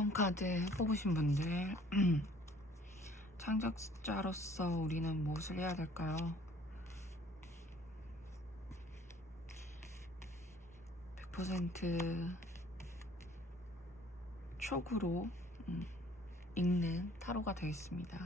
6번 카드 뽑으신 분들 창작자로서 우리는 무엇을 해야 될까요? 100% 촉으로 읽는 타로가 되겠습니다.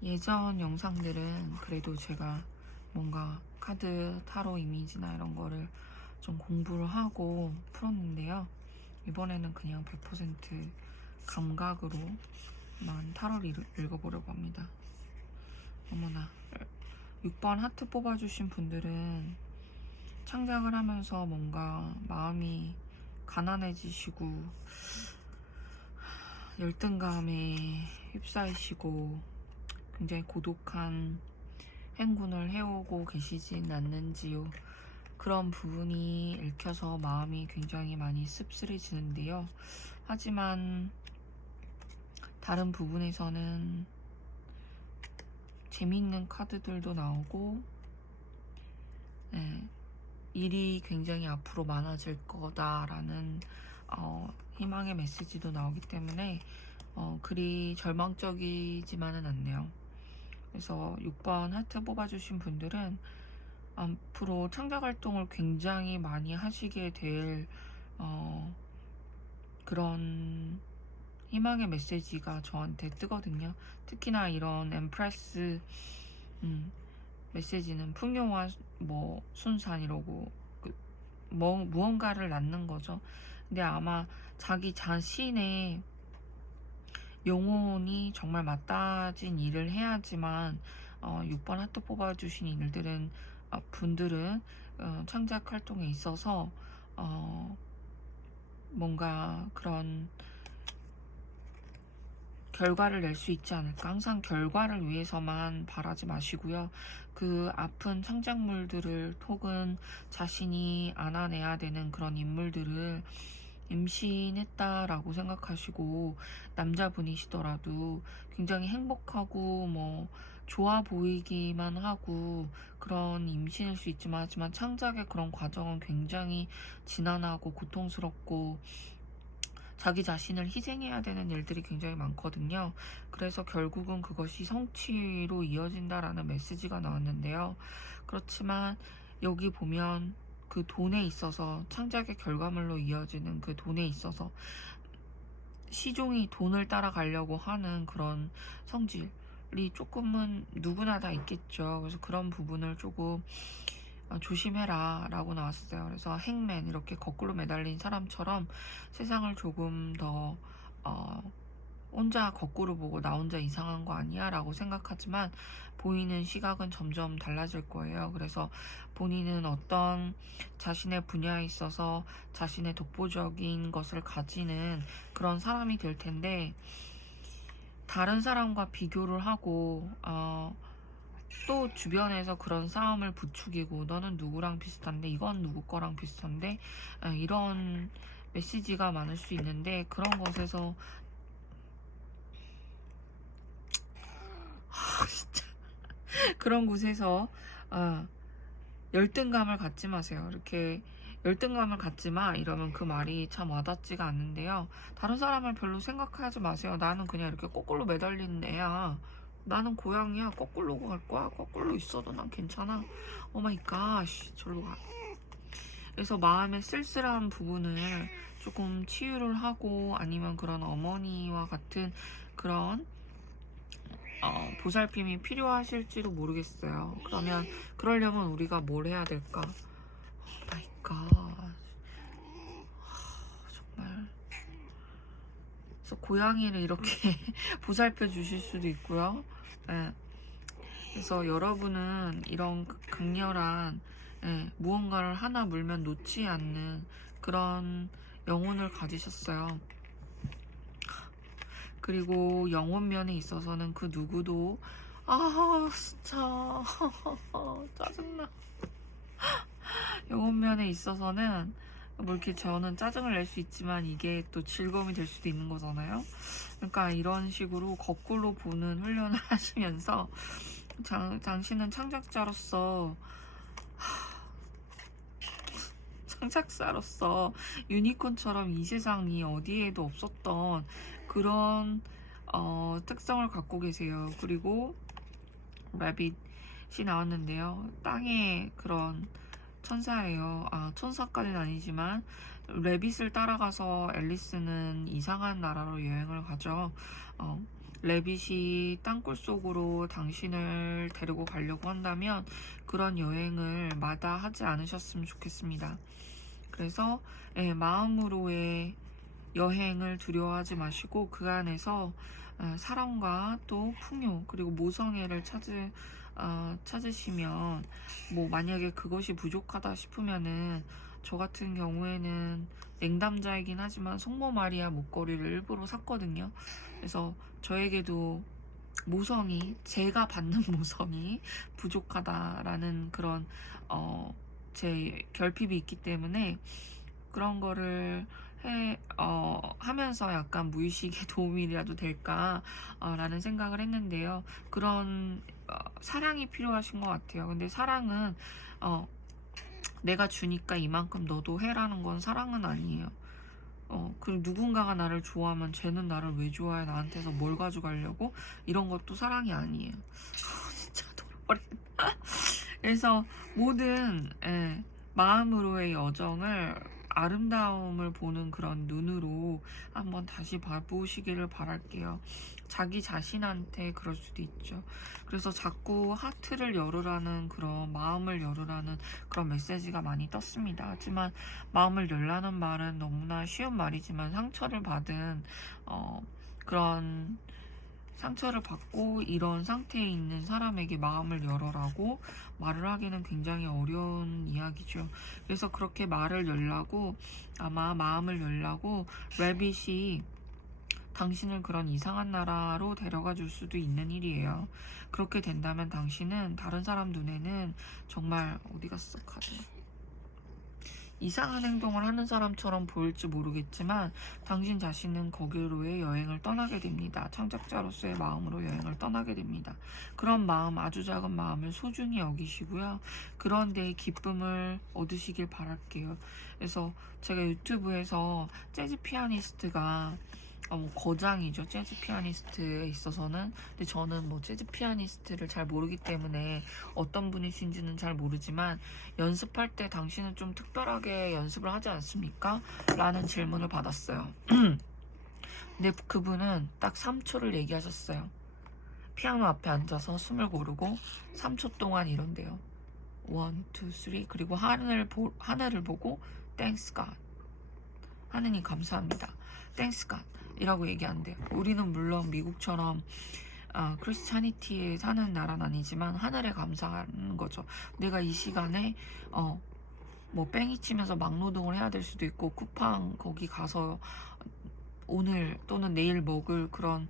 예전 영상들은 그래도 제가 뭔가 카드 타로 이미지나 이런 거를 좀 공부를 하고 풀었는데요. 이번에는 그냥 100% 감각으로만 타로를 읽어보려고 합니다. 어머나, 6번 하트 뽑아주신 분들은 창작을 하면서 뭔가 마음이 가난해지시고 열등감에 휩싸이시고 굉장히 고독한 행군을 해오고 계시진 않는지요. 그런 부분이 읽혀서 마음이 굉장히 많이 씁쓸해지는데요. 하지만 다른 부분에서는 재미있는 카드들도 나오고 일이 굉장히 앞으로 많아질 거다라는 희망의 메시지도 나오기 때문에 그리 절망적이지만은 않네요. 그래서 6번 하트 뽑아주신 분들은 앞으로 창작활동을 굉장히 많이 하시게 될 그런 희망의 메시지가 저한테 뜨거든요. 특히나 이런 엠프레스 메시지는 풍요와 뭐 순산 이러고 무언가를 낳는 거죠. 근데 아마 자기 자신의 영혼이 정말 맞닿아진 일을 해야지만 6번 하트 뽑아주신 분들은 창작 활동에 있어서 뭔가 그런 결과를 낼 수 있지 않을까. 항상 결과를 위해서만 바라지 마시고요. 그 아픈 창작물들을 혹은 자신이 안아내야 되는 그런 인물들을 임신했다라고 생각하시고 남자분이시더라도 굉장히 행복하고 뭐 좋아 보이기만 하고 그런 임신일 수 있지만 하지만 창작의 그런 과정은 굉장히 지난하고 고통스럽고 자기 자신을 희생해야 되는 일들이 굉장히 많거든요. 그래서 결국은 그것이 성취로 이어진다라는 메시지가 나왔는데요. 그렇지만 여기 보면 그 돈에 있어서 창작의 결과물로 이어지는 그 돈에 있어서 시종이 돈을 따라가려고 하는 그런 성질이 조금은 누구나 다 있겠죠. 그래서 그런 부분을 조금 조심해라 라고 나왔어요. 그래서 행맨 이렇게 거꾸로 매달린 사람처럼 세상을 조금 더 혼자 거꾸로 보고 나 혼자 이상한 거 아니야 라고 생각하지만 보이는 시각은 점점 달라질 거예요. 그래서 본인은 어떤 자신의 분야에 있어서 자신의 독보적인 것을 가지는 그런 사람이 될 텐데 다른 사람과 비교를 하고 또 주변에서 그런 싸움을 부추기고 너는 누구랑 비슷한데 이건 누구 거랑 비슷한데 이런 메시지가 많을 수 있는데 그런 것에서 진짜 그런 곳에서 열등감을 갖지 마세요. 이렇게 열등감을 갖지 마 이러면 그 말이 참 와닿지가 않는데요. 다른 사람을 별로 생각하지 마세요. 나는 그냥 이렇게 거꾸로 매달린 애야. 나는 고양이야. 거꾸로 갈 거야. 거꾸로 있어도 난 괜찮아. 오마이갓 절로 가. 그래서 마음의 쓸쓸한 부분을 조금 치유를 하고 아니면 그런 어머니와 같은 그런 보살핌이 필요하실지도 모르겠어요. 그러려면 우리가 뭘 해야 될까? 오마이갓 정말. 그래서 고양이를 이렇게 보살펴 주실 수도 있고요. 네. 그래서 여러분은 이런 강렬한 무언가를 하나 물면 놓지 않는 그런 영혼을 가지셨어요. 그리고 영혼면에 있어서는 그 누구도 진짜 짜증나. 영혼면에 있어서는 뭐 이렇게 저는 짜증을 낼 수 있지만 이게 또 즐거움이 될 수도 있는 거잖아요. 그러니까 이런 식으로 거꾸로 보는 훈련을 하시면서 당신은 창작자로서 유니콘처럼 이 세상이 어디에도 없었던 그런 특성을 갖고 계세요. 그리고 래빗이 나왔는데요. 땅의 그런 천사예요. 천사까지는 아니지만 래빗을 따라가서 앨리스는 이상한 나라로 여행을 가죠. 래빗이 땅굴 속으로 당신을 데리고 가려고 한다면 그런 여행을 마다하지 않으셨으면 좋겠습니다. 그래서 마음으로의 여행을 두려워하지 마시고 그 안에서 사랑과 또 풍요 그리고 모성애를 찾으시면 뭐 만약에 그것이 부족하다 싶으면은 저 같은 경우에는 냉담자이긴 하지만 성모 마리아 목걸이를 일부러 샀거든요. 그래서 저에게도 제가 받는 모성이 부족하다라는 그런 제 결핍이 있기 때문에 그런 거를 하면서 약간 무의식에 도움이라도 될까라는 생각을 했는데요. 그런 사랑이 필요하신 것 같아요. 근데 사랑은 내가 주니까 이만큼 너도 해라는 건 사랑은 아니에요. 그리고 누군가가 나를 좋아하면 쟤는 나를 왜 좋아해? 나한테서 뭘 가져가려고? 이런 것도 사랑이 아니에요. 진짜 돌아버린다. 그래서 모든 마음으로의 여정을 아름다움을 보는 그런 눈으로 한번 다시 봐보시기를 바랄게요. 자기 자신한테 그럴 수도 있죠. 그래서 자꾸 하트를 열으라는 그런 마음을 열으라는 그런 메시지가 많이 떴습니다. 하지만 마음을 열라는 말은 너무나 쉬운 말이지만 상처를 받은 그런 상처를 받고 이런 상태에 있는 사람에게 마음을 열어라고 말을 하기는 굉장히 어려운 이야기죠. 그래서 그렇게 말을 열라고 아마 마음을 열라고 래빗이 당신을 그런 이상한 나라로 데려가 줄 수도 있는 일이에요. 그렇게 된다면 당신은 다른 사람 눈에는 정말 어디 갔어 카드 이상한 행동을 하는 사람처럼 보일지 모르겠지만 당신 자신은 거기로의 여행을 떠나게 됩니다. 창작자로서의 마음으로 여행을 떠나게 됩니다. 그런 마음, 아주 작은 마음을 소중히 여기시고요. 그런 데에 기쁨을 얻으시길 바랄게요. 그래서 제가 유튜브에서 재즈 피아니스트가 거장이죠. 재즈 피아니스트에 있어서는. 근데 저는 뭐 재즈 피아니스트를 잘 모르기 때문에 어떤 분이신지는 잘 모르지만 연습할 때 당신은 좀 특별하게 연습을 하지 않습니까? 라는 질문을 받았어요. 근데 그분은 딱 3초를 얘기하셨어요. 피아노 앞에 앉아서 숨을 고르고 3초 동안 이런데요. 1, 2, 3 그리고 하늘을 보고 Thanks God. 하느님 감사합니다. Thanks God. 이라고 얘기한대요. 우리는 물론 미국처럼 크리스찬이티에 사는 나라는 아니지만 하늘에 감사하는 거죠. 내가 이 시간에 뭐 뺑이 치면서 막노동을 해야 될 수도 있고 쿠팡 거기 가서 오늘 또는 내일 먹을 그런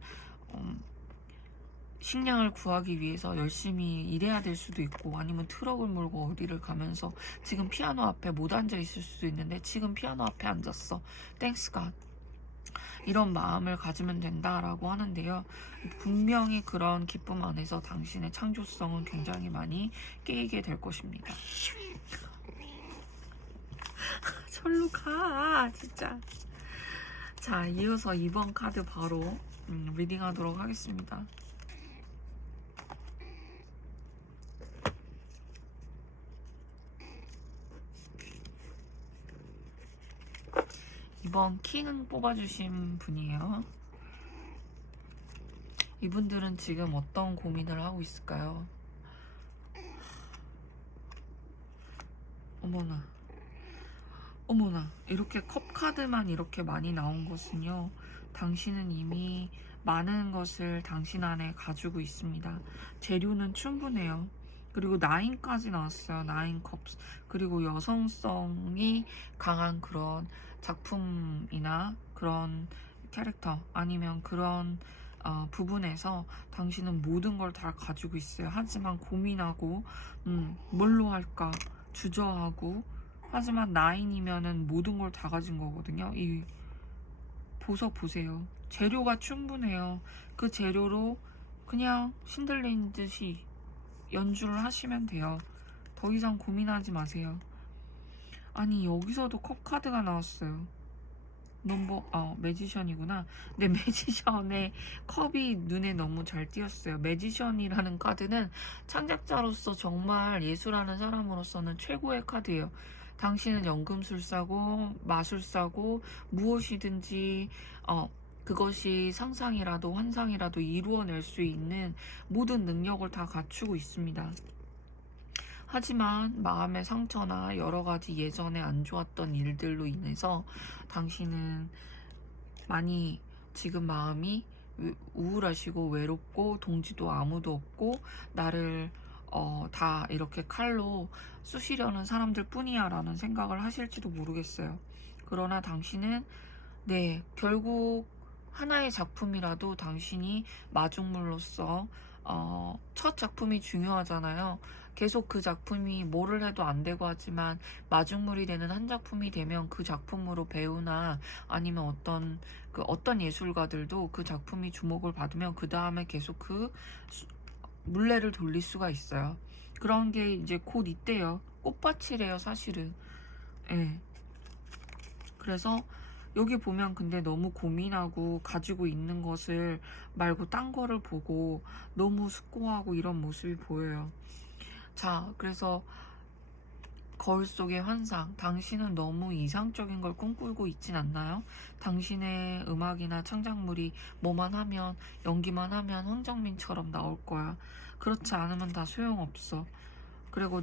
식량을 구하기 위해서 열심히 일해야 될 수도 있고 아니면 트럭을 몰고 어디를 가면서 지금 피아노 앞에 못 앉아 있을 수도 있는데 지금 피아노 앞에 앉았어. Thanks God. 이런 마음을 가지면 된다라고 하는데요. 분명히 그런 기쁨 안에서 당신의 창조성은 굉장히 많이 깨이게 될 것입니다. 절로 가 진짜. 자, 이어서 2번 카드 바로 리딩하도록 하겠습니다. 이번 킹 뽑아주신 분이에요. 이분들은 지금 어떤 고민을 하고 있을까요? 어머나 어머나 이렇게 컵 카드만 이렇게 많이 나온 것은요, 당신은 이미 많은 것을 당신 안에 가지고 있습니다. 재료는 충분해요. 그리고 9까지 나왔어요. 9 컵스. 그리고 여성성이 강한 그런 작품이나 그런 캐릭터 아니면 그런 부분에서 당신은 모든 걸 다 가지고 있어요. 하지만 고민하고 뭘로 할까 주저하고 하지만 9이면은 모든 걸 다 가진 거거든요. 이 보석 보세요. 재료가 충분해요. 그 재료로 그냥 신들린 듯이 연주를 하시면 돼요. 더 이상 고민하지 마세요. 아니, 여기서도 컵 카드가 나왔어요. 매지션이구나. 네, 매지션의 컵이 눈에 너무 잘 띄었어요. 매지션이라는 카드는 창작자로서 정말 예술하는 사람으로서는 최고의 카드예요. 당신은 연금술사고 마술사고 무엇이든지 그것이 상상이라도 환상이라도 이루어낼 수 있는 모든 능력을 다 갖추고 있습니다. 하지만 마음의 상처나 여러 가지 예전에 안 좋았던 일들로 인해서 당신은 많이 지금 마음이 우울하시고 외롭고 동지도 아무도 없고 나를 다 이렇게 칼로 쑤시려는 사람들 뿐이야 라는 생각을 하실지도 모르겠어요. 그러나 당신은 결국 하나의 작품이라도 당신이 마중물로서 첫 작품이 중요하잖아요. 계속 그 작품이 뭐를 해도 안 되고 하지만 마중물이 되는 한 작품이 되면 그 작품으로 배우나 아니면 어떤 예술가들도 그 작품이 주목을 받으면 그 다음에 계속 그 물레를 돌릴 수가 있어요. 그런 게 이제 곧 있대요. 꽃밭이래요, 사실은. 예. 그래서 여기 보면 근데 너무 고민하고 가지고 있는 것을 말고 딴 거를 보고 너무 숙고하고 이런 모습이 보여요. 자, 그래서 거울 속의 환상, 당신은 너무 이상적인 걸 꿈꾸고 있진 않나요? 당신의 음악이나 창작물이 뭐만 하면, 연기만 하면 황정민처럼 나올 거야. 그렇지 않으면 다 소용없어. 그리고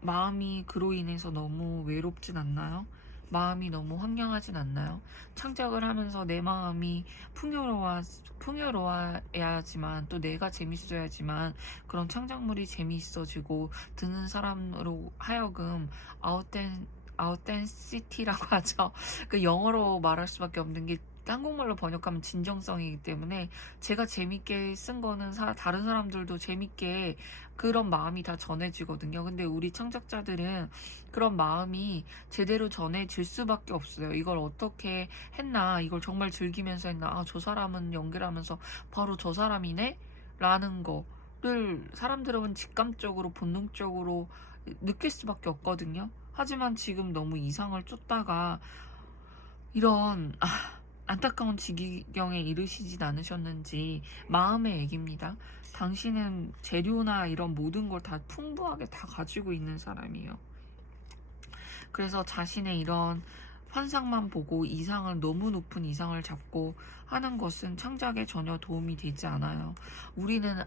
마음이 그로 인해서 너무 외롭진 않나요? 마음이 너무 황량하진 않나요? 창작을 하면서 내 마음이 풍요로워야지만 또 내가 재밌어야지만 그런 창작물이 재미있어지고 듣는 사람으로 하여금 아웃덴시티라고 하죠. 그 영어로 말할 수밖에 없는 게 한국말로 번역하면 진정성이기 때문에 제가 재밌게 쓴 거는 다른 사람들도 재밌게 그런 마음이 다 전해지거든요. 근데 우리 창작자들은 그런 마음이 제대로 전해질 수밖에 없어요. 이걸 어떻게 했나, 이걸 정말 즐기면서 했나, 저 사람은 연기를 하면서 바로 저 사람이네? 라는 거를 사람들은 직감적으로 본능적으로 느낄 수밖에 없거든요. 하지만 지금 너무 이상을 쫓다가 이런 안타까운 지경에 이르시진 않으셨는지 마음의 액입니다. 당신은 재료나 이런 모든 걸 다 풍부하게 다 가지고 있는 사람이에요. 그래서 자신의 이런 환상만 보고 너무 높은 이상을 잡고 하는 것은 창작에 전혀 도움이 되지 않아요. 우리는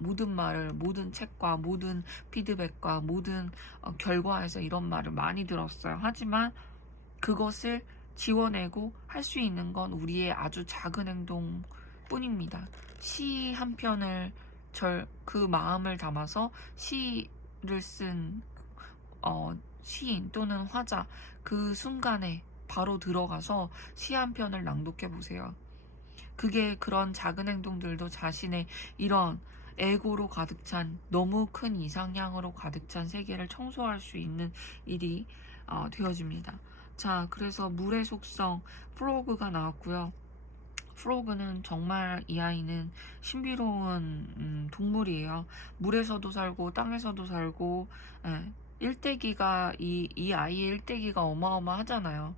모든 말을, 모든 책과 모든 피드백과 모든 결과에서 이런 말을 많이 들었어요. 하지만 그것을 지워내고 할 수 있는 건 우리의 아주 작은 행동 뿐입니다. 시 한 편을 그 마음을 담아서 시를 쓴 시인 또는 화자 그 순간에 바로 들어가서 시 한 편을 낭독해 보세요. 그런 작은 행동들도 자신의 이런 에고로 가득 찬 너무 큰 이상향으로 가득 찬 세계를 청소할 수 있는 일이 되어집니다. 자, 그래서 물의 속성 프로그가 나왔고요. 프로그는 정말 이 아이는 신비로운 동물이에요. 물에서도 살고 땅에서도 살고 일대기가 이 아이의 일대기가 어마어마하잖아요.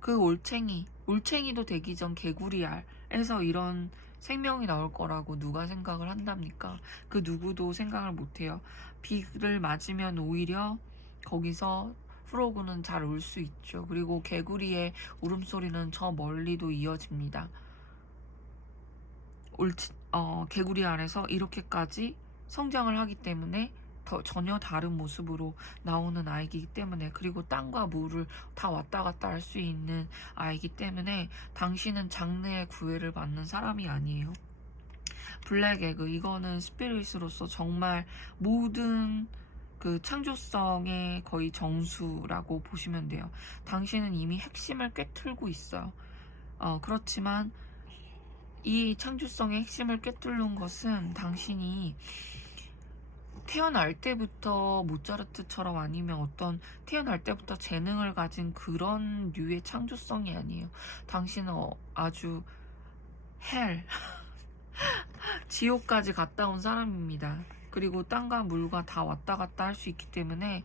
그 올챙이도 되기 전 개구리알에서 이런 생명이 나올 거라고 누가 생각을 한답니까? 그 누구도 생각을 못해요. 비를 맞으면 오히려 거기서 프로그는 잘 울 수 있죠. 그리고 개구리의 울음소리는 저 멀리도 이어집니다. 개구리 안에서 이렇게까지 성장을 하기 때문에 전혀 다른 모습으로 나오는 아이이기 때문에, 그리고 땅과 물을 다 왔다 갔다 할 수 있는 아이이기 때문에 당신은 장래의 구애를 받는 사람이 아니에요. 블랙 에그, 이거는 스피릿으로서 정말 모든 그 창조성의 거의 정수라고 보시면 돼요. 당신은 이미 핵심을 꿰뚫고 있어요. 그렇지만 이 창조성의 핵심을 꿰뚫는 것은 당신이 태어날 때부터 모차르트처럼 아니면 어떤 태어날 때부터 재능을 가진 그런 류의 창조성이 아니에요. 당신은 아주 헬, 지옥까지 갔다 온 사람입니다. 그리고 땅과 물과 다 왔다 갔다 할 수 있기 때문에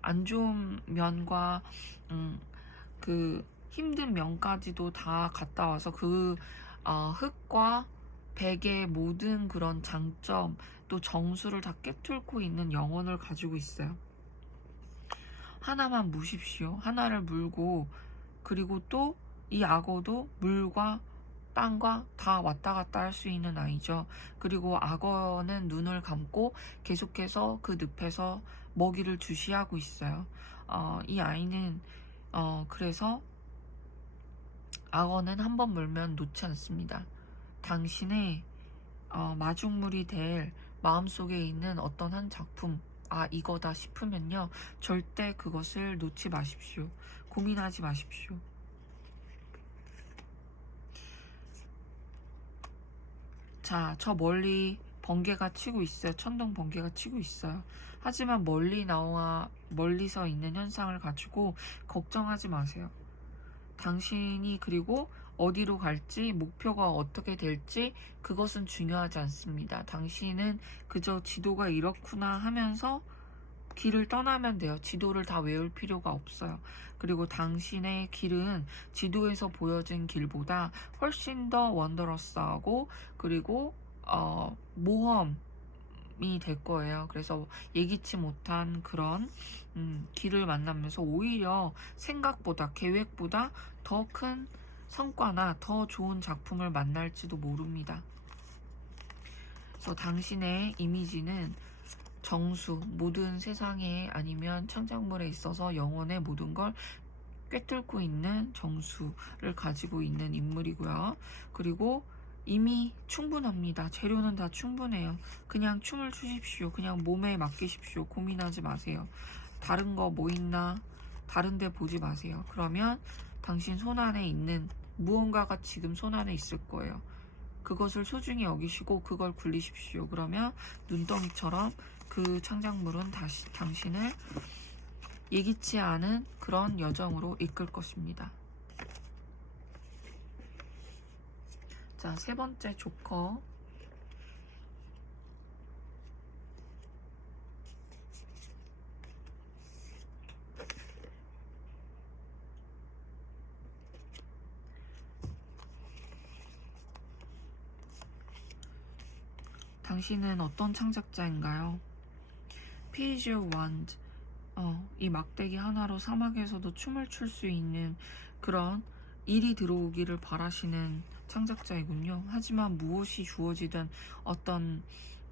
안 좋은 면과 그 힘든 면까지도 다 갔다 와서 그 흙과 백의 모든 그런 장점 또 정수를 다 꿰뚫고 있는 영혼을 가지고 있어요. 하나만 무십시오. 하나를 물고, 그리고 또 이 악어도 물과 땅과 다 왔다 갔다 할 수 있는 아이죠. 그리고 악어는 눈을 감고 계속해서 그 늪에서 먹이를 주시하고 있어요. 이 아이는 그래서 악어는 한 번 물면 놓지 않습니다. 당신의 마중물이 될 마음속에 있는 어떤 한 작품, 이거다 싶으면요, 절대 그것을 놓지 마십시오. 고민하지 마십시오. 자, 저 멀리 번개가 치고 있어요. 천둥 번개가 치고 있어요. 하지만 멀리서 있는 현상을 가지고 걱정하지 마세요. 당신이 그리고 어디로 갈지, 목표가 어떻게 될지 그것은 중요하지 않습니다. 당신은 그저 지도가 이렇구나 하면서 길을 떠나면 돼요. 지도를 다 외울 필요가 없어요. 그리고 당신의 길은 지도에서 보여진 길보다 훨씬 더 원더러스하고 그리고 모험이 될 거예요. 그래서 예기치 못한 그런 길을 만나면서 오히려 생각보다 계획보다 더 큰 성과나 더 좋은 작품을 만날지도 모릅니다. 그래서 당신의 이미지는 정수, 모든 세상에 아니면 창작물에 있어서 영혼의 모든 걸 꿰뚫고 있는 정수를 가지고 있는 인물이고요. 그리고 이미 충분합니다. 재료는 다 충분해요. 그냥 춤을 추십시오. 그냥 몸에 맡기십시오. 고민하지 마세요. 다른 거 뭐 있나? 다른 데 보지 마세요. 그러면 당신 손안에 있는 무언가가 지금 손안에 있을 거예요. 그것을 소중히 여기시고 그걸 굴리십시오. 그러면 눈덩이처럼 그 창작물은 다시 당신을 예기치 않은 그런 여정으로 이끌 것입니다. 자, 세 번째 조커. 당신은 어떤 창작자인가요? Page of Wands. 이 막대기 하나로 사막에서도 춤을 출 수 있는 그런 일이 들어오기를 바라시는 창작자이군요. 하지만 무엇이 주어지든 어떤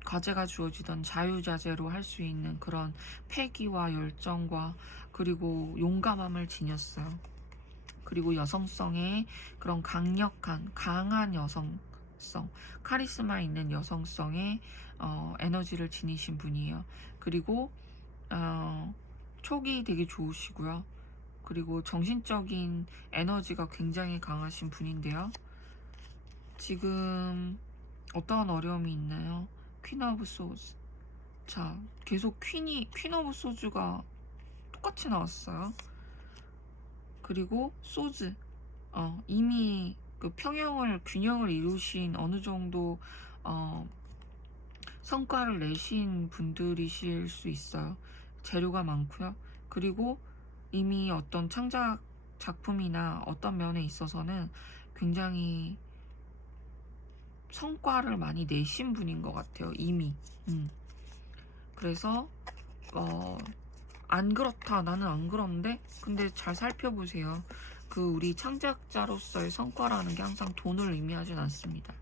과제가 주어지던 자유자재로 할 수 있는 그런 패기와 열정과 그리고 용감함을 지녔어요. 그리고 여성성의 그런 강한 여성성, 카리스마 있는 여성성의 에너지를 지니신 분이에요. 그리고 촉이 되게 좋으시고요. 그리고 정신적인 에너지가 굉장히 강하신 분인데요. 지금 어떠한 어려움이 있나요? 퀸 오브 소즈. 자, 계속 퀸 오브 소즈가 똑같이 나왔어요. 그리고 소즈. 이미 그 균형을 이루신 어느 정도 성과를 내신 분들이실 수 있어요. 재료가 많고요. 그리고 이미 어떤 창작 작품이나 어떤 면에 있어서는 굉장히 성과를 많이 내신 분인 것 같아요. 이미. 그래서 안 그렇다, 나는 안 그런데, 근데 잘 살펴보세요. 그 우리 창작자로서의 성과라는 게 항상 돈을 의미하진 않습니다.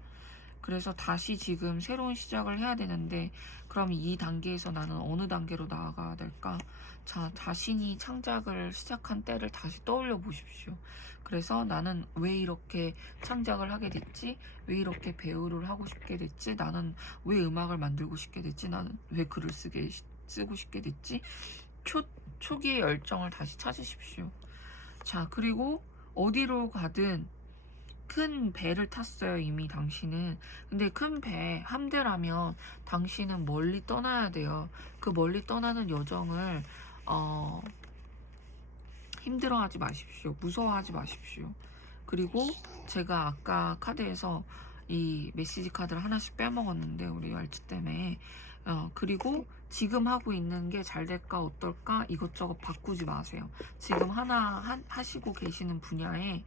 그래서 다시 지금 새로운 시작을 해야 되는데, 그럼 이 단계에서 나는 어느 단계로 나아가야 될까? 자, 자신이 창작을 시작한 때를 다시 떠올려 보십시오. 그래서 나는 왜 이렇게 창작을 하게 됐지? 왜 이렇게 배우를 하고 싶게 됐지? 나는 왜 음악을 만들고 싶게 됐지? 나는 왜 글을 쓰고 싶게 됐지? 초기의 열정을 다시 찾으십시오. 자, 그리고 어디로 가든 큰 배를 탔어요, 이미 당신은. 근데 큰 배, 함대라면 당신은 멀리 떠나야 돼요. 그 멀리 떠나는 여정을, 힘들어하지 마십시오. 무서워하지 마십시오. 그리고 제가 아까 카드에서 이 메시지 카드를 하나씩 빼먹었는데, 우리 왈츠 때문에. 그리고 지금 하고 있는 게 잘 될까 어떨까 이것저것 바꾸지 마세요. 지금 하시고 계시는 분야에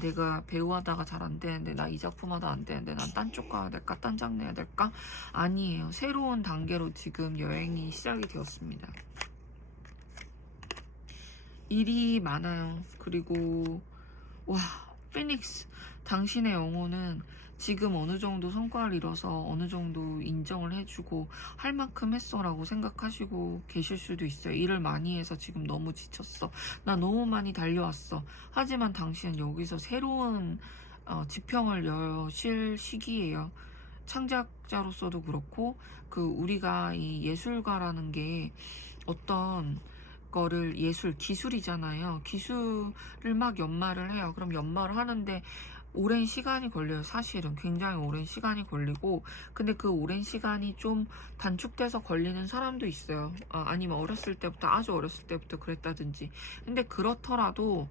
내가 배우 하다가 잘 안 되는데, 나 이 작품 하다 안 되는데, 난 딴 쪽 가야 될까, 딴 장 내야 될까? 아니에요. 새로운 단계로 지금 여행이 시작이 되었습니다. 일이 많아요. 그리고 와, 피닉스, 당신의 영혼은 지금 어느 정도 성과를 이뤄서 어느 정도 인정을 해주고 할 만큼 했어 라고 생각하시고 계실 수도 있어요. 일을 많이 해서 지금 너무 지쳤어. 나 너무 많이 달려왔어. 하지만 당신은 여기서 새로운 지평을 여실 시기예요. 창작자로서도 그렇고, 우리가 이 예술가라는 게 어떤 거를 기술이잖아요. 기술을 막 연마를 해요. 그럼 연마를 하는데 오랜 시간이 걸려요. 사실은 굉장히 오랜 시간이 걸리고, 근데 그 오랜 시간이 좀 단축돼서 걸리는 사람도 있어요. 아니면 아주 어렸을 때부터 그랬다든지. 근데 그렇더라도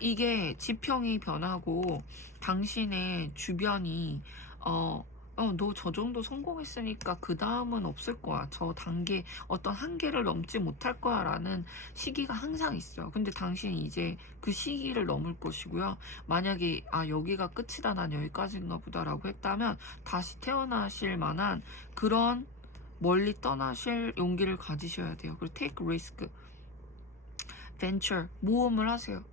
이게 지평이 변하고 당신의 주변이 너 저 정도 성공했으니까 그 다음은 없을 거야. 저 단계, 어떤 한계를 넘지 못할 거야 라는 시기가 항상 있어요. 근데 당신이 이제 그 시기를 넘을 것이고요. 만약에 여기가 끝이다, 난 여기까지인가 보다 라고 했다면 다시 태어나실 만한 그런 멀리 떠나실 용기를 가지셔야 돼요. 그리고 take risk, venture, 모험을 하세요.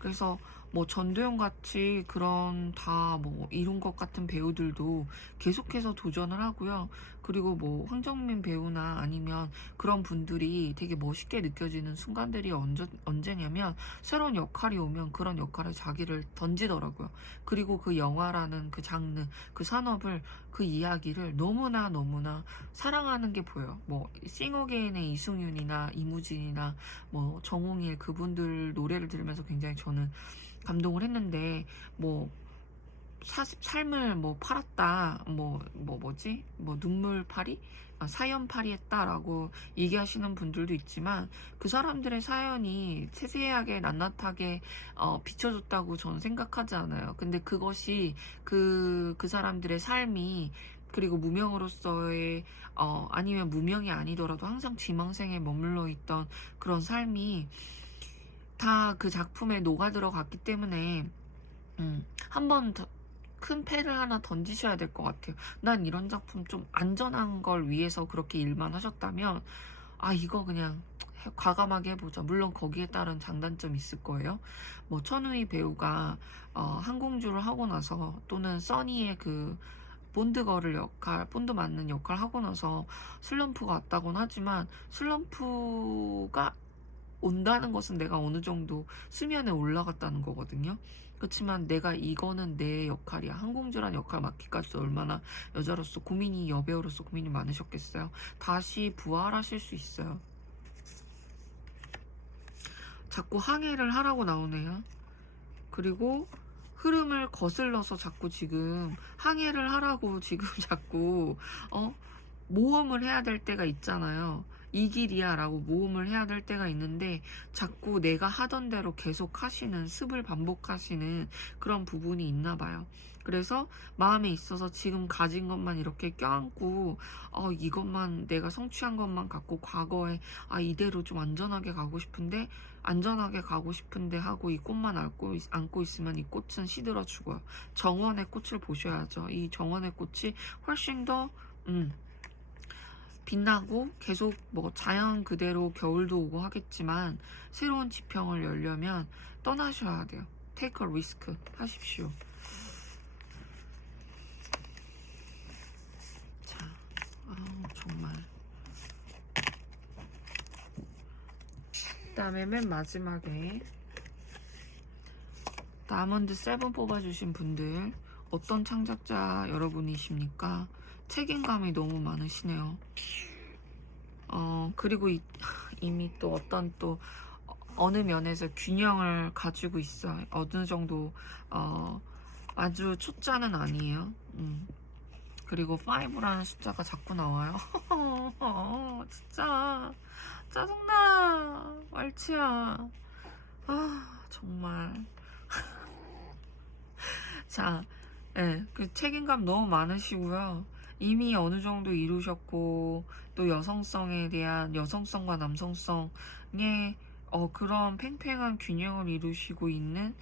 그래서 뭐 전도연 같이 그런 다 뭐 이룬 것 같은 배우들도 계속해서 도전을 하고요. 그리고 뭐 황정민 배우나 아니면 그런 분들이 되게 멋있게 느껴지는 순간들이 언제냐면, 새로운 역할이 오면 그런 역할에 자기를 던지더라고요. 그리고 그 영화라는 그 장르, 그 산업을, 그 이야기를 너무나 사랑하는 게 보여요. 뭐 싱어게인의 이승윤이나 이무진이나 뭐 정홍일, 그분들 노래를 들으면서 굉장히 저는 감동을 했는데, 뭐 삶을 뭐 팔았다, 눈물팔이, 사연팔이 했다라고 얘기하시는 분들도 있지만, 그 사람들의 사연이 세세하게 낱낱하게 비춰줬다고 저는 생각하지 않아요. 근데 그것이 그 사람들의 삶이, 그리고 무명으로서의 아니면 무명이 아니더라도 항상 지망생에 머물러 있던 그런 삶이 다 그 작품에 녹아 들어갔기 때문에 한번 큰 패를 하나 던지셔야 될 것 같아요. 난 이런 작품 좀 안전한 걸 위해서 그렇게 일만 하셨다면, 이거 그냥 과감하게 해보자. 물론 거기에 따른 장단점이 있을 거예요. 뭐 천우희 배우가 항공주를 하고 나서, 또는 써니의 그 본드 맞는 역할 하고 나서 슬럼프가 왔다곤 하지만, 슬럼프가 온다는 것은 내가 어느 정도 수면에 올라갔다는 거거든요. 그렇지만 내가 이거는 내 역할이야. 항공주란 역할 맡기까지도 얼마나 여배우로서 고민이 많으셨겠어요. 다시 부활하실 수 있어요. 자꾸 항해를 하라고 나오네요. 그리고 흐름을 거슬러서 자꾸 지금 항해를 하라고 지금 자꾸 모험을 해야 될 때가 있잖아요. 이 길이야 라고 모험을 해야 될 때가 있는데, 자꾸 내가 하던 대로 계속 하시는, 습을 반복하시는 그런 부분이 있나 봐요. 그래서 마음에 있어서 지금 가진 것만 이렇게 껴안고 이것만, 내가 성취한 것만 갖고 과거에 이대로 좀 안전하게 가고 싶은데 하고 이 꽃만 안고 있으면 이 꽃은 시들어 죽어요. 정원의 꽃을 보셔야죠. 이 정원의 꽃이 훨씬 더 빛나고, 계속 뭐 자연 그대로 겨울도 오고 하겠지만, 새로운 지평을 열려면 떠나셔야 돼요. take a risk 하십시오. 자, 정말. 그 다음에 맨 마지막에 아몬드 7 뽑아주신 분들, 어떤 창작자 여러분이십니까? 책임감이 너무 많으시네요. 그리고 이미 또 어느 면에서 균형을 가지고 있어요. 어느 정도 아주 초짜는 아니에요. 그리고 5라는 숫자가 자꾸 나와요. 진짜 짜증나. 말치야. 아, 정말. 자, 네, 그 책임감 너무 많으시고요. 이미 어느 정도 이루셨고, 또 여성성에 대한 여성성과 남성성의 그런 팽팽한 균형을 이루시고 있는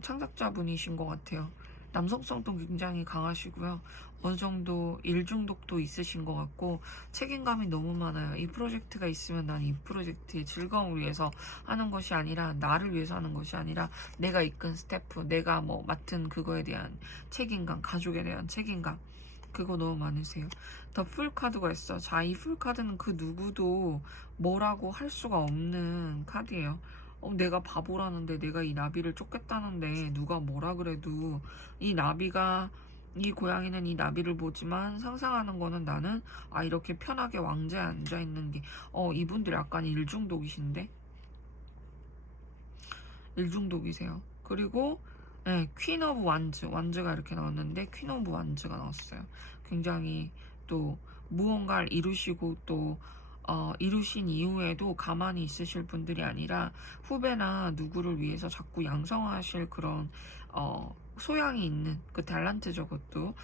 창작자분이신 것 같아요. 남성성도 굉장히 강하시고요. 어느 정도 일 중독도 있으신 것 같고 책임감이 너무 많아요. 이 프로젝트가 있으면 난 이 프로젝트의 즐거움을 위해서 하는 것이 아니라 나를 위해서 하는 것이 아니라 내가 이끈 스태프, 내가 뭐 맡은 그거에 대한 책임감, 가족에 대한 책임감 그거 너무 많으세요. 더 풀카드가 있어. 자, 이 풀카드는 그 누구도 뭐라고 할 수가 없는 카드예요. 내가 바보라는데 내가 이 나비를 쫓겠다는데 누가 뭐라 그래도 이 나비가 이 고양이는 이 나비를 보지만 상상하는 거는 나는 이렇게 편하게 왕자에 앉아 있는 게 이분들 약간 일중독이신데 일중독이세요. 그리고 네, 퀸 오브 완즈가 이렇게 나왔는데 퀸 오브 완즈가 나왔어요. 굉장히 또 무언가를 이루시고 또 이루신 이후에도 가만히 있으실 분들이 아니라 후배나 누구를 위해서 자꾸 양성하실 그런 소양이 있는 그 탤런트죠, 그것도.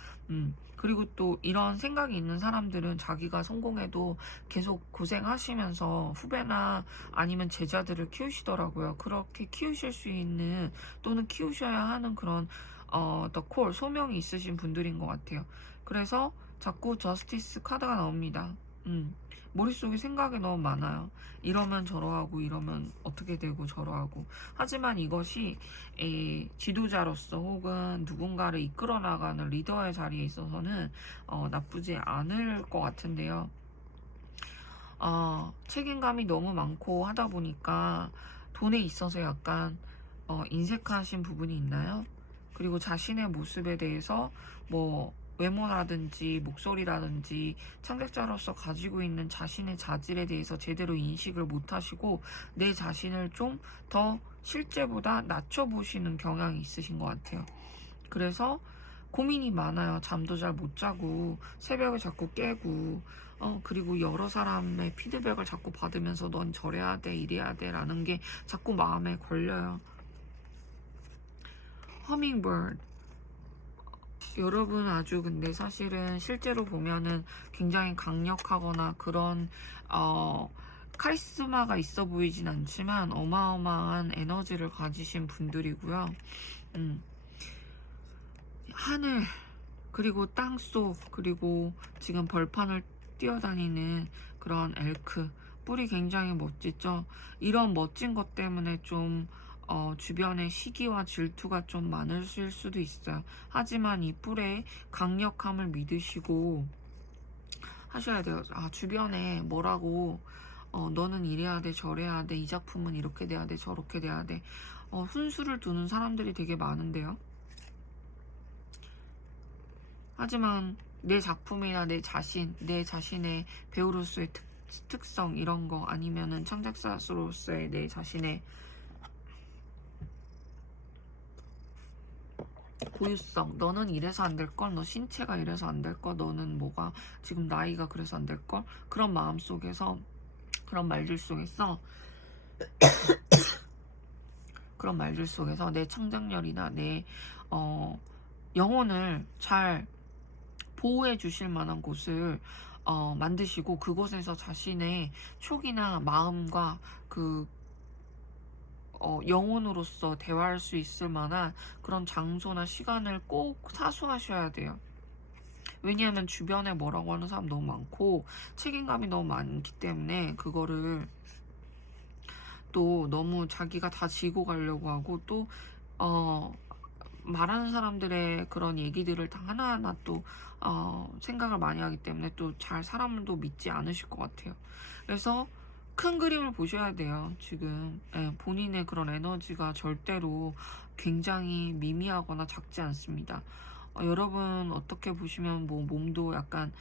그리고 또 이런 생각이 있는 사람들은 자기가 성공해도 계속 고생하시면서 후배나 아니면 제자들을 키우시더라고요. 그렇게 키우실 수 있는 또는 키우셔야 하는 그런 더 콜, 소명이 있으신 분들인 것 같아요. 그래서 자꾸 저스티스 카드가 나옵니다. 머릿속에 생각이 너무 많아요. 이러면 저러하고 이러면 어떻게 되고 저러하고. 하지만 이것이 지도자로서 혹은 누군가를 이끌어 나가는 리더의 자리에 있어서는 나쁘지 않을 것 같은데요. 책임감이 너무 많고 하다 보니까 돈에 있어서 약간 인색하신 부분이 있나요? 그리고 자신의 모습에 대해서 뭐 외모라든지 목소리라든지 창작자로서 가지고 있는 자신의 자질에 대해서 제대로 인식을 못하시고 내 자신을 좀 더 실제보다 낮춰보시는 경향이 있으신 것 같아요. 그래서 고민이 많아요. 잠도 잘 못 자고 새벽에 자꾸 깨고 그리고 여러 사람의 피드백을 자꾸 받으면서 넌 저래야 돼 이래야 돼 라는 게 자꾸 마음에 걸려요. 허밍버드 여러분 아주 근데 사실은 실제로 보면은 굉장히 강력하거나 그런 카리스마가 있어 보이진 않지만 어마어마한 에너지를 가지신 분들이고요. 하늘 그리고 땅속 그리고 지금 벌판을 뛰어다니는 그런 엘크 뿔이 굉장히 멋지죠. 이런 멋진 것 때문에 좀 주변에 시기와 질투가 좀 많으실 수도 있어요. 하지만 이 뿔의 강력함을 믿으시고 하셔야 돼요. 주변에 뭐라고 너는 이래야 돼 저래야 돼 이 작품은 이렇게 돼야 돼 저렇게 돼야 돼 훈수를 두는 사람들이 되게 많은데요. 하지만 내 작품이나 내 자신의 배우로서의 특성 이런 거 아니면은 창작자로서의 내 자신의 고유성 너는 이래서 안 될걸 너 신체가 이래서 안 될걸 너는 뭐가 지금 나이가 그래서 안 될걸 그런 마음 속에서 그런 말들 속에서 내 창작력이나 내 영혼을 잘 보호해 주실 만한 곳을 만드시고 그곳에서 자신의 촉이나 마음과 그 영혼으로서 대화할 수 있을 만한 그런 장소나 시간을 꼭 사수하셔야 돼요. 왜냐하면 주변에 뭐라고 하는 사람 너무 많고 책임감이 너무 많기 때문에 그거를 또 너무 자기가 다 지고 가려고 하고 또 말하는 사람들의 그런 얘기들을 다 하나하나 또 생각을 많이 하기 때문에 또 잘 사람도 믿지 않으실 것 같아요. 그래서 큰 그림을 보셔야 돼요. 지금 본인의 그런 에너지가 절대로 굉장히 미미하거나 작지 않습니다. 여러분 어떻게 보시면 뭐 몸도 약간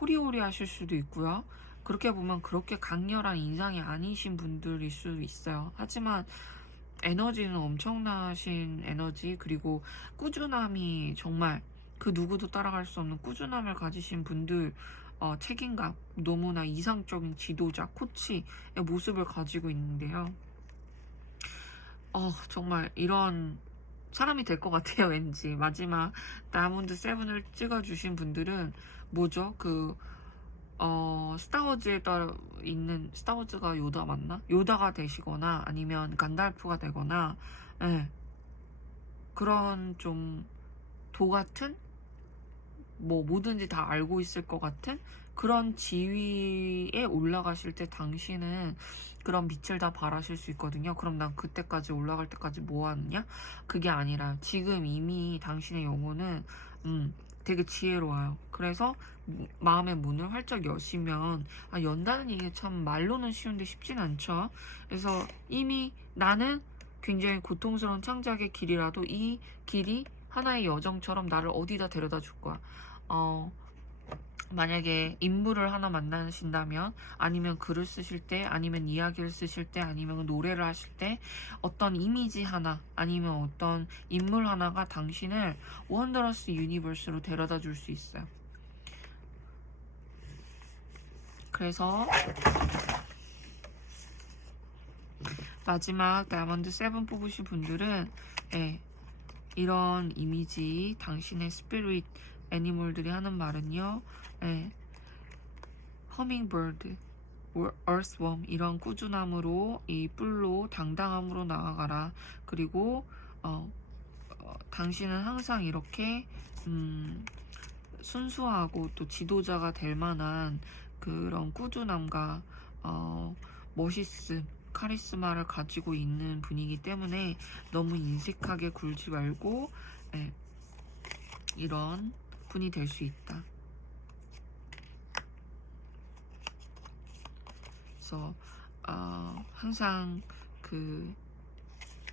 호리호리 하실 수도 있고요. 그렇게 보면 그렇게 강렬한 인상이 아니신 분들일 수도 있어요. 하지만 에너지는 엄청나신 에너지, 그리고 꾸준함이 정말 그 누구도 따라갈 수 없는 꾸준함을 가지신 분들, 책임감, 너무나 이상적인 지도자, 코치의 모습을 가지고 있는데요. 정말 이런 사람이 될 것 같아요, 왠지. 마지막 다이아몬드 7을 찍어주신 분들은 뭐죠? 스타워즈에 따라 있는, 스타워즈가 요다 맞나? 요다가 되시거나 아니면 간달프가 되거나, 예, 그런 좀 도 같은? 뭐 뭐든지 다 알고 있을 것 같은 그런 지위에 올라가실 때 당신은 그런 빛을 다 발하실 수 있거든요. 그럼 난 그때까지 올라갈 때까지 뭐 하느냐? 그게 아니라 지금 이미 당신의 영혼은 되게 지혜로워요. 그래서 마음의 문을 활짝 여시면, 연다는 얘기 참 말로는 쉬운데 쉽진 않죠. 그래서 이미 나는 굉장히 고통스러운 창작의 길이라도 이 길이 하나의 여정처럼 나를 어디다 데려다 줄 거야. 만약에 인물을 하나 만나신다면, 아니면 글을 쓰실 때, 아니면 이야기를 쓰실 때, 아니면 노래를 하실 때, 어떤 이미지 하나, 아니면 어떤 인물 하나가 당신을 원더러스 유니버스로 데려다 줄 수 있어요. 그래서 마지막 다이아몬드 7 뽑으신 분들은, 이런 이미지, 당신의 스피릿 애니멀들이 하는 말은요, 허밍버드, earthworm, 이런 꾸준함으로, 이 뿔로 당당함으로 나아가라. 그리고 당신은 항상 이렇게 순수하고 또 지도자가 될 만한 그런 꾸준함과 멋있음, 카리스마를 가지고 있는 분이기 때문에 너무 인색하게 굴지 말고, 이런 분이 될 수 있다. 그래서 항상 그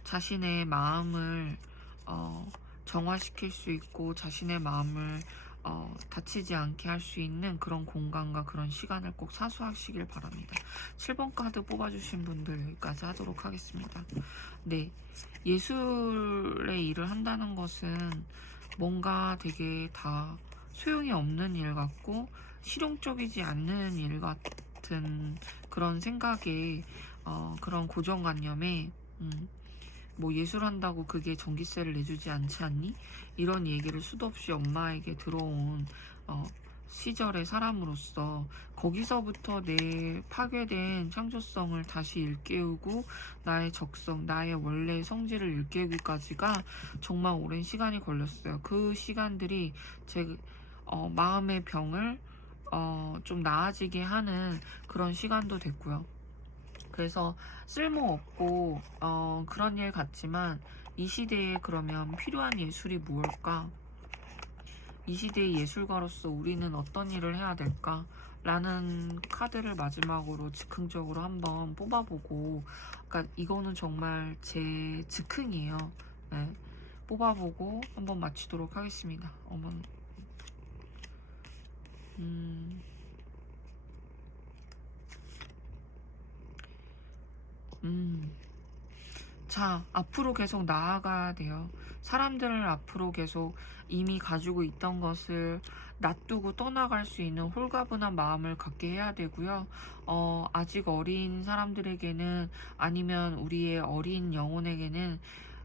자신의 마음을 정화시킬 수 있고, 자신의 마음을 다치지 않게 할 수 있는 그런 공간과 그런 시간을 꼭 사수하시길 바랍니다. 7번 카드 뽑아주신 분들 여기까지 하도록 하겠습니다. 네, 예술의 일을 한다는 것은 뭔가 되게 다 소용이 없는 일 같고 실용적이지 않는 일 같은 그런 생각에, 그런 고정관념에, 뭐 예술한다고 그게 전기세를 내주지 않지 않니? 이런 얘기를 수도 없이 엄마에게 들어온 시절의 사람으로서, 거기서부터 내 파괴된 창조성을 다시 일깨우고 나의 적성, 나의 원래 성질을 일깨우기까지가 정말 오랜 시간이 걸렸어요. 그 시간들이 제 마음의 병을 좀 나아지게 하는 그런 시간도 됐고요. 그래서 쓸모없고 그런 일 같지만, 이 시대에 그러면 필요한 예술이 무엇일까? 이 시대의 예술가로서 우리는 어떤 일을 해야 될까? 라는 카드를 마지막으로 즉흥적으로 한번 뽑아보고, 그러니까 이거는 정말 제 즉흥이에요. 네. 뽑아보고 한번 마치도록 하겠습니다. 어머. 자, 앞으로 계속 나아가야 돼요. 사람들을 앞으로 계속 이미 가지고 있던 것을 놔두고 떠나갈 수 있는 홀가분한 마음을 갖게 해야 되고요. 아직 어린 사람들에게는, 아니면 우리의 어린 영혼에게는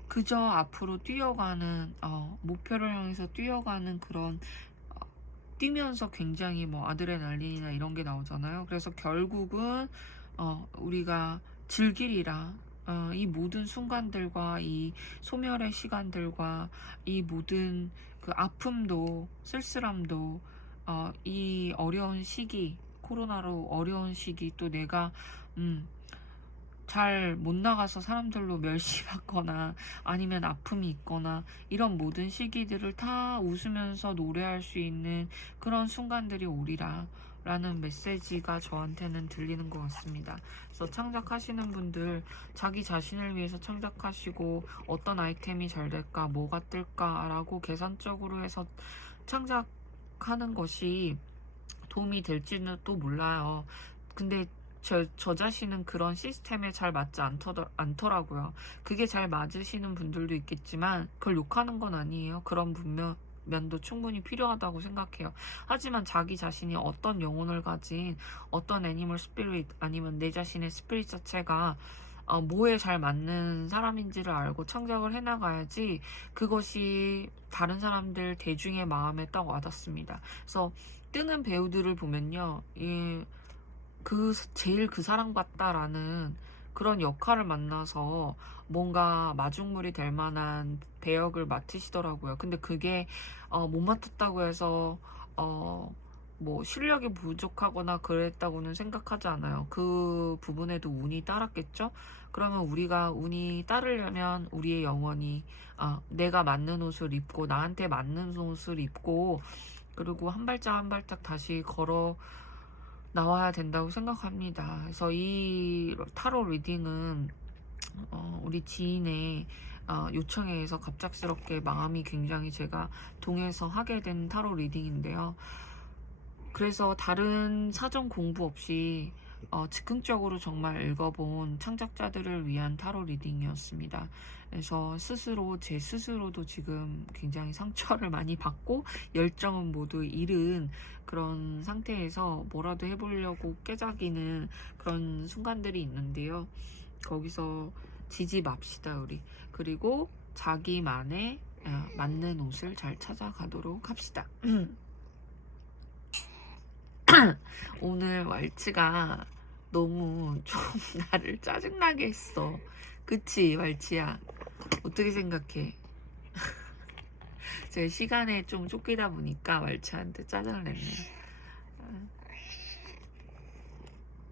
그저 앞으로 뛰어가는, 목표를 향해서 뛰어가는 그런, 뛰면서 굉장히 뭐 아드레날린이나 이런 게 나오잖아요. 그래서 결국은 우리가 즐기리라. 이 모든 순간들과 이 소멸의 시간들과 이 모든 그 아픔도 쓸쓸함도, 이 어려운 시기, 코로나로 어려운 시기, 또 내가 잘 못 나가서 사람들로 멸시받거나 아니면 아픔이 있거나, 이런 모든 시기들을 다 웃으면서 노래할 수 있는 그런 순간들이 오리라 라는 메시지가 저한테는 들리는 것 같습니다. 그래서 창작하시는 분들, 자기 자신을 위해서 창작하시고 어떤 아이템이 잘 될까, 뭐가 뜰까 라고 계산적으로 해서 창작하는 것이 도움이 될지는 또 몰라요. 근데 저 자신은 그런 시스템에 잘 맞지 않더라고요. 그게 잘 맞으시는 분들도 있겠지만 그걸 욕하는 건 아니에요. 그런 면도 충분히 필요하다고 생각해요. 하지만 자기 자신이 어떤 영혼을 가진 어떤 애니멀 스피릿 아니면 내 자신의 스피릿 자체가 뭐에 잘 맞는 사람인지를 알고 창작을 해나가야지 그것이 다른 사람들 대중의 마음에 딱 와닿습니다. 그래서 뜨는 배우들을 보면요, 제일 그 사람 같다라는 그런 역할을 만나서 뭔가 마중물이 될 만한 배역을 맡으시더라고요. 근데 그게 못 맡았다고 해서 뭐 실력이 부족하거나 그랬다고는 생각하지 않아요. 그 부분에도 운이 따랐겠죠? 그러면 우리가 운이 따르려면 우리의 영혼이 내가 맞는 옷을 입고 나한테 맞는 옷을 입고 그리고 한 발짝 한 발짝 다시 걸어 나와야 된다고 생각합니다. 그래서 이 타로 리딩은 우리 지인의 요청에 의해서 갑작스럽게 마음이 굉장히 제가 동해서 하게 된 타로 리딩인데요. 그래서 다른 사전 공부 없이 즉흥적으로 정말 읽어본 창작자들을 위한 타로 리딩이었습니다. 그래서 제 스스로도 지금 굉장히 상처를 많이 받고 열정은 모두 잃은 그런 상태에서 뭐라도 해보려고 깨작이는 그런 순간들이 있는데요. 거기서 지지 맙시다 우리. 그리고 자기만의 맞는 옷을 잘 찾아가도록 합시다. 오늘 왈츠가 너무 좀 나를 짜증나게 했어. 그치, 왈츠야? 어떻게 생각해? 제 시간에 좀 쫓기다 보니까 왈츠한테 짜증을 냈네요.